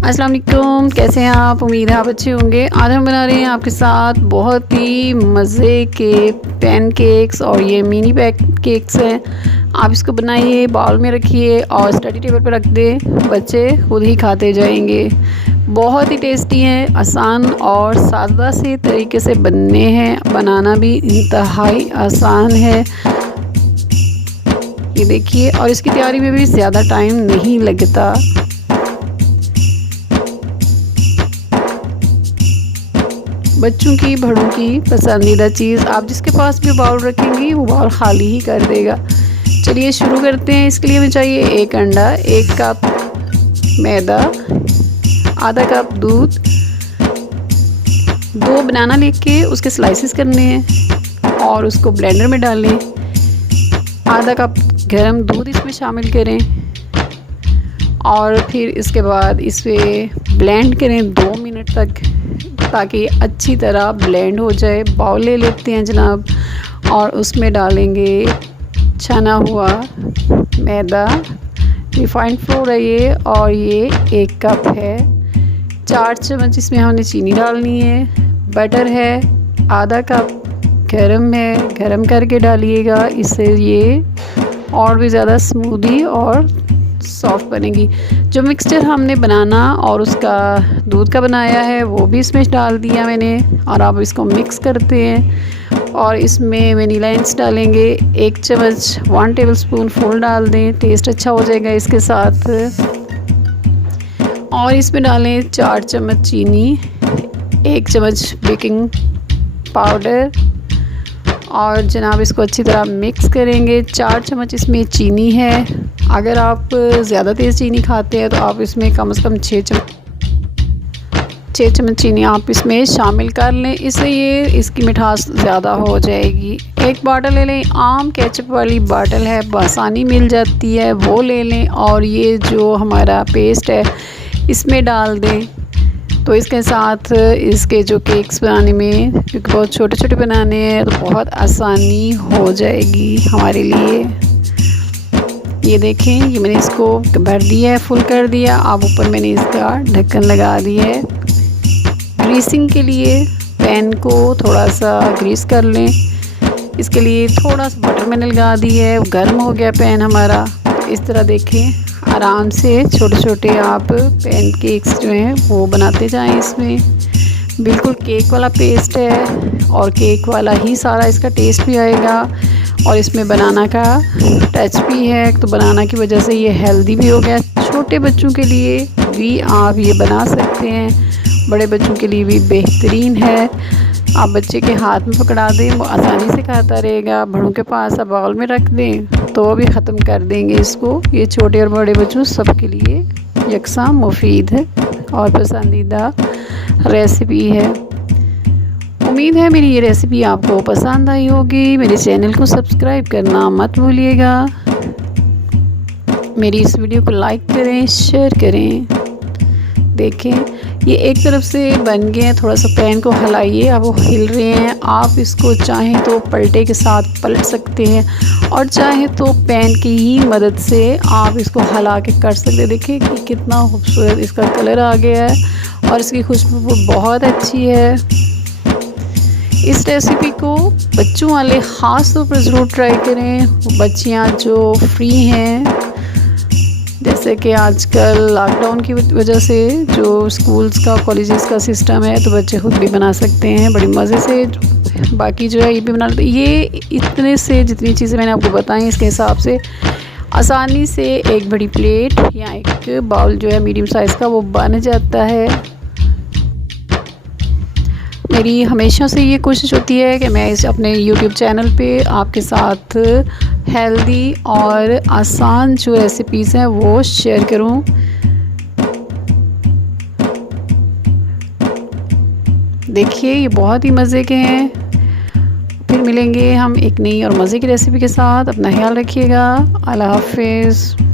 अस्सलाम वालेकुम, कैसे हैं आप? उम्मीद है आप अच्छे होंगे। आज हम बना रहे हैं आपके साथ बहुत ही मज़े के पैनकेक्स और ये मिनी केक्स हैं। आप इसको बनाइए, बाउल में रखिए और स्टडी टेबल पर रख दें, बच्चे खुद ही खाते जाएंगे। बहुत ही टेस्टी हैं, आसान और सादा से तरीके से बनने हैं, बनाना भी इंतहाई आसान है। ये देखिए, और इसकी तैयारी में भी ज़्यादा टाइम नहीं लगता। बच्चों की बड़ों की पसंदीदा चीज़, आप जिसके पास भी बाउल रखेंगी वो बाउल खाली ही कर देगा। चलिए शुरू करते हैं। इसके लिए हमें चाहिए 1 अंडा, 1 कप मैदा, आधा कप दूध, 2 बनाना लेके उसके स्लाइसेस करने हैं और उसको ब्लेंडर में डालें। आधा कप गर्म दूध इसमें शामिल करें और फिर इसके बाद इसे ब्लेंड करें 2 मिनट तक, ताकि अच्छी तरह ब्लेंड हो जाए। बाउल ले लेते हैं जनाब और उसमें डालेंगे छना हुआ मैदा, रिफाइंड फ्लोर है ये, और ये 1 कप है। 4 चम्मच इसमें हमने चीनी डालनी है। बटर है आधा कप, गरम है, गरम करके डालिएगा, इससे ये और भी ज़्यादा स्मूदी और सॉफ्ट बनेगी। जो मिक्सचर हमने बनाना और उसका दूध का बनाया है वो भी इसमें डाल दिया मैंने, और आप इसको मिक्स करते हैं और इसमें वनीला एसेंस डालेंगे 1 चम्मच, 1 टेबलस्पून फुल डाल दें, टेस्ट अच्छा हो जाएगा इसके साथ। और इसमें डालें 4 चम्मच चीनी, 1 चम्मच बेकिंग पाउडर और जनाब इसको अच्छी तरह मिक्स करेंगे। 4 चम्मच इसमें चीनी है। अगर आप ज़्यादा तेज़ चीनी खाते हैं तो आप इसमें कम से कम 6 चम्मच चीनी आप इसमें शामिल कर लें, इससे ये इसकी मिठास ज़्यादा हो जाएगी। एक बाटल ले लें, आम केचप वाली बाटल है, आसानी मिल जाती है, वो ले लें और ये जो हमारा पेस्ट है इसमें डाल दें। तो इसके साथ इसके जो केक्स बनाने में, क्योंकि बहुत छोटे छोटे बनाने हैं तो बहुत आसानी हो जाएगी हमारे लिए। ये देखें, ये मैंने इसको भर दिया है, फुल कर दिया। अब ऊपर मैंने इसका ढक्कन लगा दिया है। ग्रीसिंग के लिए पैन को थोड़ा सा ग्रीस कर लें। इसके लिए थोड़ा सा बटर मैंने लगा दी है, गर्म हो गया पैन हमारा। इस तरह देखें, आराम से छोटे छोटे आप पैनकेक्स जो हैं वो बनाते जाएं। इसमें बिल्कुल केक वाला पेस्ट है और केक वाला ही सारा इसका टेस्ट भी आएगा, और इसमें बनाना का टच भी है, तो बनाना की वजह से ये हेल्दी भी हो गया। छोटे बच्चों के लिए भी आप ये बना सकते हैं, बड़े बच्चों के लिए भी बेहतरीन है। आप बच्चे के हाथ में पकड़ा दें, वो आसानी से खाता रहेगा। बड़ों के पास आप बाउल में रख दें तो वो भी ख़त्म कर देंगे इसको। ये छोटे और बड़े बच्चों सब के लिए यकसां मुफीद है और पसंदीदा रेसिपी है। उम्मीद है मेरी ये रेसिपी आपको पसंद आई होगी। मेरे चैनल को सब्सक्राइब करना मत भूलिएगा। मेरी इस वीडियो को लाइक करें, शेयर करें। देखें, ये एक तरफ से बन गए हैं, थोड़ा सा पैन को हिलाइए, अब वो हिल रहे हैं। आप इसको चाहें तो पलटे के साथ पलट सकते हैं और चाहें तो पैन की ही मदद से आप इसको हिला के कर सकते हैं। देखिए कि कितना खूबसूरत इसका कलर आ गया है और इसकी खुशबू बहुत अच्छी है। इस रेसिपी को बच्चों वाले ख़ास तौर पर ज़रूर ट्राई करें। बच्चियाँ जो फ्री हैं, जैसे कि आजकल लॉकडाउन की वजह से जो स्कूल्स का, कॉलेजेस का सिस्टम है, तो बच्चे खुद भी बना सकते हैं बड़ी मज़े से। बाकी जो है ये भी बना लेते। ये इतने से जितनी चीज़ें मैंने आपको बताई इसके हिसाब से आसानी से एक बड़ी प्लेट या एक बाउल जो है मीडियम साइज़ का वो बन जाता है। मेरी हमेशा से ये कोशिश होती है कि मैं इस अपने YouTube चैनल पे आपके साथ हेल्दी और आसान जो रेसिपीज़ हैं वो शेयर करूं। देखिए, ये बहुत ही मज़े के हैं। फिर मिलेंगे हम एक नई और मज़े की रेसिपी के साथ। अपना ख्याल रखिएगा। अल्लाह हाफ़िज़।